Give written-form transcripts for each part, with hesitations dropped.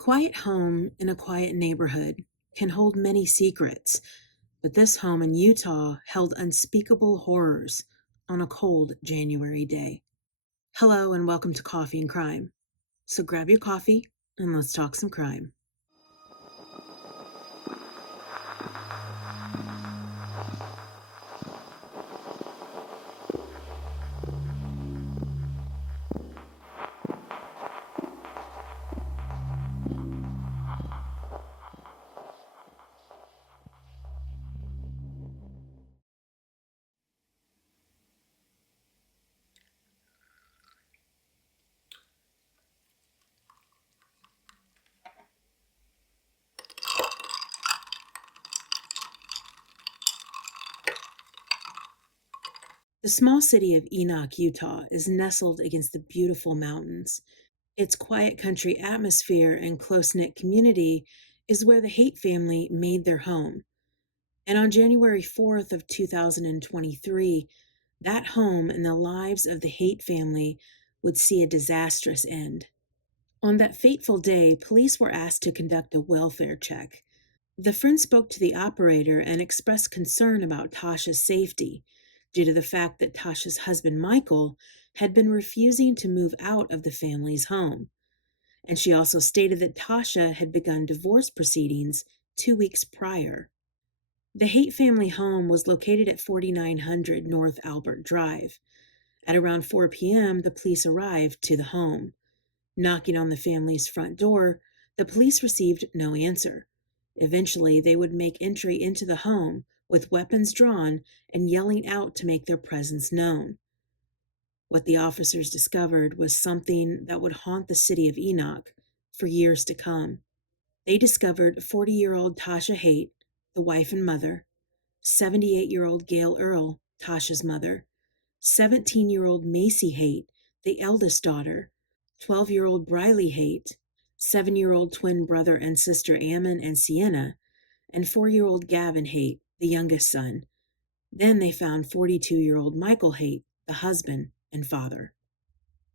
quiet home in a quiet neighborhood can hold many secrets, but this home in Utah held unspeakable horrors on a cold January day. Hello and welcome to Coffee and Crime. So grab your coffee and let's talk some crime. The small city of Enoch, Utah, is nestled against the beautiful mountains. Its quiet country atmosphere and close-knit community is where the Haight family made their home. And on January 4th of 2023, that home and the lives of the Haight family would see a disastrous end. On that fateful day, police were asked to conduct a welfare check. The friend spoke to the operator and expressed concern about Tasha's safety due to the fact that Tasha's husband, Michael, had been refusing to move out of the family's home. And she also stated that Tasha had begun divorce proceedings 2 weeks prior. The Haight family home was located at 4900 North Albert Drive. At around 4 p.m., the police arrived to the home. Knocking on the family's front door, the police received no answer. Eventually, they would make entry into the home with weapons drawn and yelling out to make their presence known. What the officers discovered was something that would haunt the city of Enoch for years to come. They discovered 40-year-old Tasha Haight, the wife and mother, 78-year-old Gail Earl, Tasha's mother, 17-year-old Macy Haight, the eldest daughter, 12-year-old Briley Haight, 7-year-old twin brother and sister Ammon and Sienna, and 4-year-old Gavin Haight, the youngest son. Then they found 42-year-old Michael Haight, the husband and father.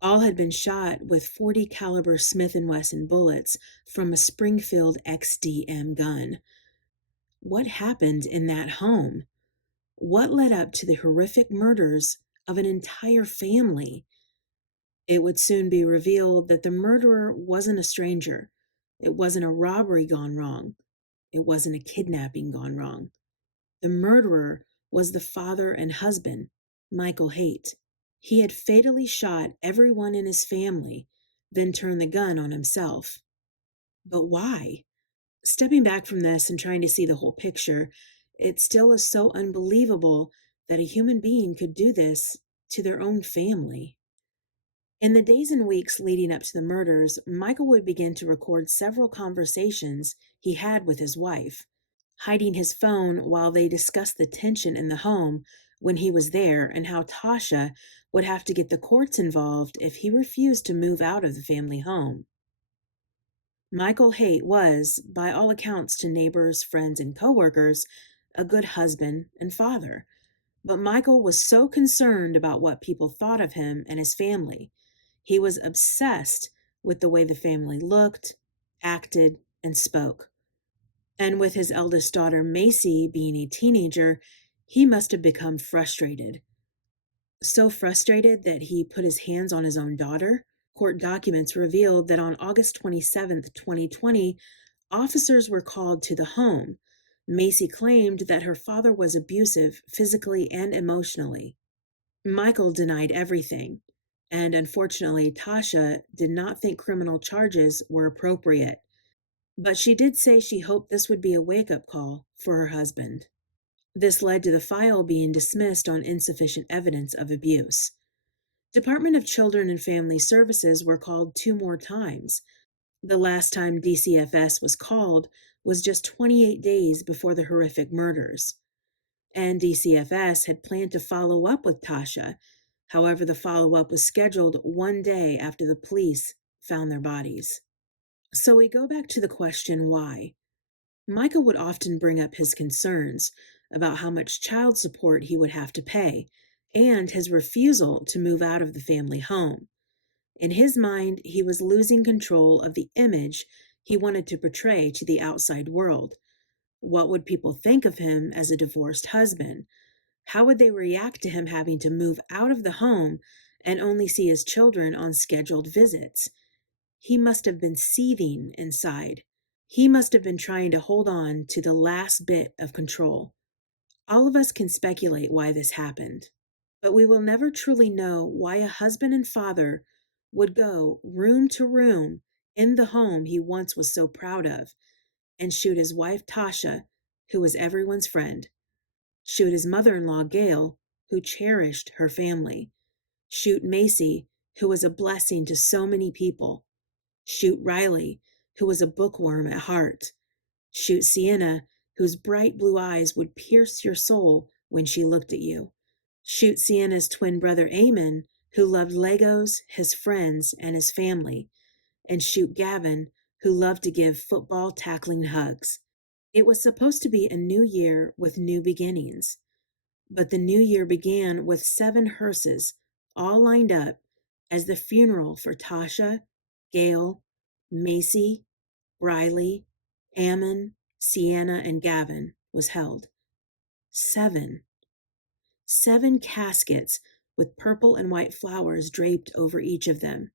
All had been shot with .40 caliber Smith & Wesson bullets from a Springfield XDM gun. What happened in that home? What led up to the horrific murders of an entire family? It would soon be revealed that the murderer wasn't a stranger. It wasn't a robbery gone wrong. It wasn't a kidnapping gone wrong. The murderer was the father and husband, Michael Haight. He had fatally shot everyone in his family, then turned the gun on himself. But why? Stepping back from this and trying to see the whole picture, it still is so unbelievable that a human being could do this to their own family. In the days and weeks leading up to the murders, Michael would begin to record several conversations he had with his wife, hiding his phone while they discussed the tension in the home when he was there and how Tasha would have to get the courts involved if he refused to move out of the family home. Michael Haight was, by all accounts to neighbors, friends, and coworkers, a good husband and father. But Michael was so concerned about what people thought of him and his family. He was obsessed with the way the family looked, acted, and spoke. And with his eldest daughter, Macy, being a teenager, he must have become frustrated. So frustrated that he put his hands on his own daughter. Court documents revealed that on August 27, 2020, officers were called to the home. Macy claimed that her father was abusive physically and emotionally. Michael denied everything, and unfortunately, Tasha did not think criminal charges were appropriate. But she did say she hoped this would be a wake-up call for her husband. This led to the file being dismissed on insufficient evidence of abuse. Department of Children and Family Services were called 2 more times. The last time DCFS was called was just 28 days before the horrific murders. And DCFS had planned to follow up with Tasha. However, the follow-up was scheduled 1 day after the police found their bodies. So we go back to the question, why? Michael would often bring up his concerns about how much child support he would have to pay and his refusal to move out of the family home. In his mind, he was losing control of the image he wanted to portray to the outside world. What would people think of him as a divorced husband? How would they react to him having to move out of the home and only see his children on scheduled visits? He must have been seething inside. He must have been trying to hold on to the last bit of control. All of us can speculate why this happened, but we will never truly know why a husband and father would go room to room in the home he once was so proud of and shoot his wife Tasha, who was everyone's friend, shoot his mother-in-law Gail, who cherished her family, shoot Macy, who was a blessing to so many people, shoot Riley, who was a bookworm at heart, shoot Sienna, whose bright blue eyes would pierce your soul when she looked at you, shoot Sienna's twin brother Eamon, who loved Legos, his friends, and his family, and shoot Gavin, who loved to give football tackling hugs. It was supposed to be a new year with new beginnings, but the new year began with 7 hearses all lined up as the funeral for Tasha, Gail, Macy, Riley, Ammon, Sienna, and Gavin was held. 7. 7 caskets with purple and white flowers draped over each of them.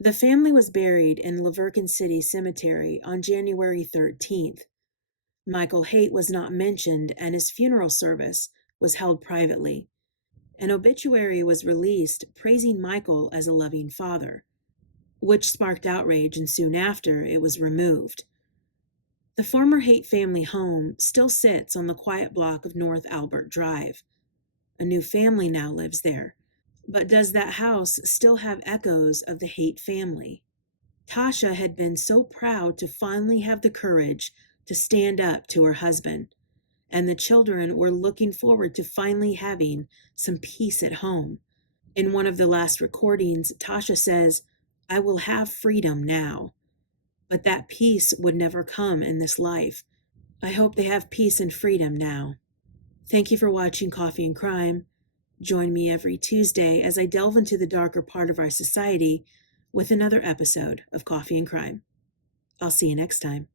The family was buried in Laverton City Cemetery on January 13th. Michael Haight was not mentioned, and his funeral service was held privately. An obituary was released praising Michael as a loving father, which sparked outrage, and soon after it was removed. The former Haight family home still sits on the quiet block of North Albert Drive. A new family now lives there. But does that house still have echoes of the Haight family? Tasha had been so proud to finally have the courage to stand up to her husband, and the children were looking forward to finally having some peace at home. In one of the last recordings, Tasha says, "I will have freedom now." But that peace would never come in this life. I hope they have peace and freedom now. Thank you for watching Coffee and Crime. Join me every Tuesday as I delve into the darker part of our society with another episode of Coffee and Crime. I'll see you next time.